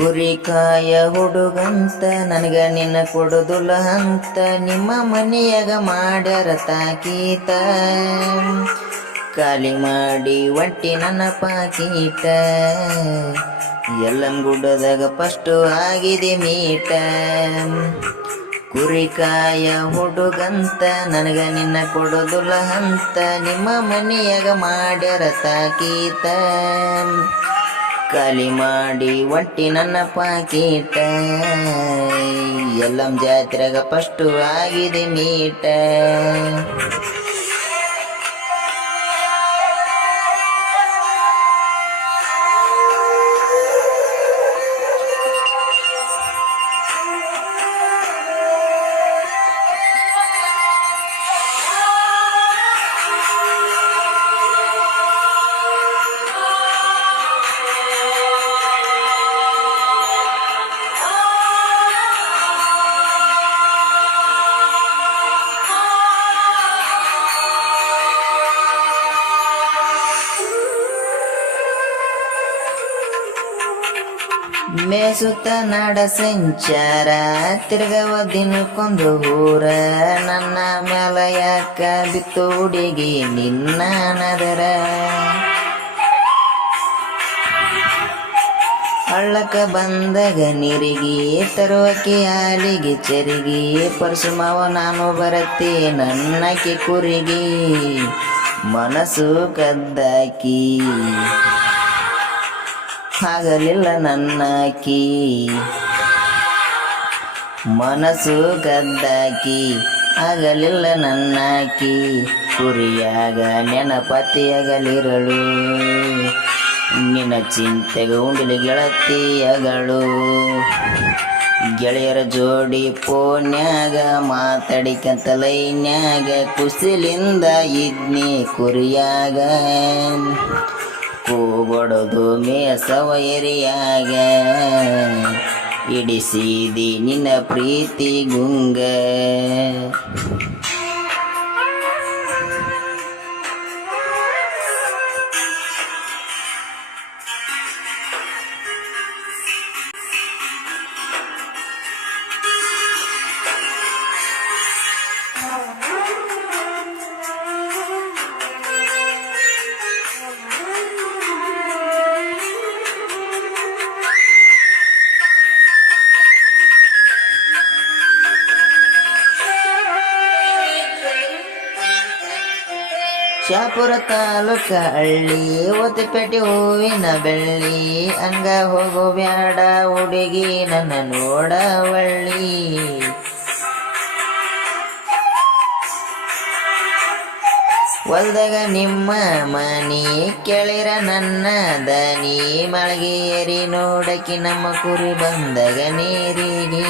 ಕುರಿಕಾಯ ಹುಡುಗಂತ ನನಗ ನಿನ್ನ ಕೊಡುದುಲ್ಲ ಅಂತ ನಿಮ್ಮ ಮನೆಯಾಗ ಮಾಡ್ಯಾರ ತಾಕೀತ ಖಾಲಿ ಮಾಡಿ ಒಟ್ಟಿ ನನ್ನ ಪಾಕೀಟ ಎಲ್ಲಂ ಗುಡ್ಡದಾಗ ಫಸ್ಟು ಆಗಿದೆ ಮೀಟ ಕುರಿಕಾಯ ಹುಡುಗಂತ ನನಗ ನಿನ್ನ ಕೊಡುದುಲ್ಲ ಅಂತ ನಿಮ್ಮ ಮನೆಯಾಗ ಮಾಡ್ಯಾರ ತಾಕೀತ ಖಾಲಿ ಮಾಡಿ ಒಟ್ಟಿ ನನ್ನ ಪಾಕೀಟ ಎಲ್ಲಂ ಜಾತ್ರೆಗ ಫಸ್ಟು ಆಗಿದೆ ಮೀಟ ಮೇಸುತ್ತ ನಾಡ ಸಂಚಾರ ತಿರ್ಗವ ದಿನಕ್ಕೊಂದು ಊರ ನನ್ನ ಮ್ಯಾಲ ಯಾಕ ಬಿತ್ತು ಹುಡುಗಿ ನಿನ್ನ ನದರ ಹಳ್ಳಕ ಬಂದಾಗ ನೀರಿಗೆ ತರುವಕ್ಕೆ ಹಾಲಿಗೆ ಚರಿಗೆ ಪರಸು ಮಾವ ನಾನು ಬರತ್ತೆ ನನ್ನಕ್ಕೆ ಕುರಿಗೆ ಮನಸ್ಸು ಕದ್ದಾಕಿ ಆಗಲಿಲ್ಲ ನನ್ನಾಕಿ ಮನಸ್ಸು ಕದ್ದಾಕಿ ಆಗಲಿಲ್ಲ ನನ್ನಾಕಿ ಕುರಿಯಾಗ ನೆನಪತಿಯಾಗಲಿರಳು ನಿನ್ನ ಚಿಂತೆಗೆ ಉಂಡಿಲಿ ಗೆಳತಿಯಗಳು ಗೆಳೆಯರ ಜೋಡಿ ಫೋನ್ಯಾಗ ಮಾತಾಡಿಕಂತ ಲೈನ್ಯಾಗ ಕುಸಿಲಿಂದ ಇದ್ನಿ ಕುರಿಯಾಗ ಕೂಗೊಡೋದು ಮೇಸವ ಎರಿಯಾಗ ಇಡಿಸಿದಿ ನಿನ್ನ ಪ್ರೀತಿ ಗುಂಗ ಶಾಪುರ ತಾಲೂಕ ಹಳ್ಳಿ ಒತ್ತಪೇಟೆ ಹೂವಿನ ಬೆಳ್ಳಿ ಹಂಗ ಹೋಗೋ ಬ್ಯಾಡ ಹುಡುಗಿ ನನ್ನ ನೋಡವಳ್ಳಿ ಹೊಲ್ದಾಗ ನಿಮ್ಮ ಮನಿ ಕೇಳಿರ ನನ್ನ ದನಿ ಮಳಗೇರಿ ನೋಡಕಿ ನಮ್ಮ ಕುರಿ ಬಂದಾಗ ನೀರಿಗೆ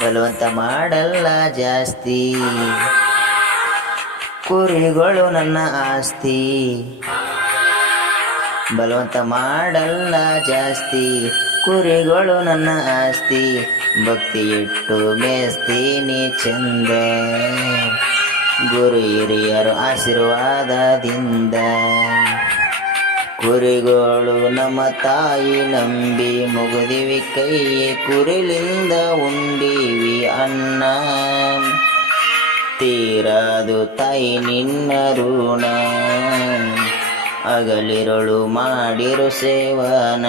ಬಲವಂತ ಮಾಡಲ್ಲ ಜಾಸ್ತಿ ಕುರಿಗಳು ನನ್ನ ಆಸ್ತಿ ಬಲವಂತ ಮಾಡಲ್ಲ ಜಾಸ್ತಿ ಕುರಿಗಳು ನನ್ನ ಆಸ್ತಿ ಭಕ್ತಿ ಇಟ್ಟು ಮೇಸ್ತೀನಿ ಚಂದ ಗುರು ಹಿರಿಯರು ಆಶೀರ್ವಾದದಿಂದ ಕುರಿಗಳು ನಮ್ಮ ತಾಯಿ ನಂಬಿ ಮುಗಿದಿವಿ ಕೈ ಕುರಿಲಿಂದ ಉಂಡಿವಿ ಅನ್ನ ತೀರಾದು ತಾಯಿ ನಿನ್ನ ಋಣ ಅಗಲಿರಳು ಮಾಡಿರು ಸೇವನ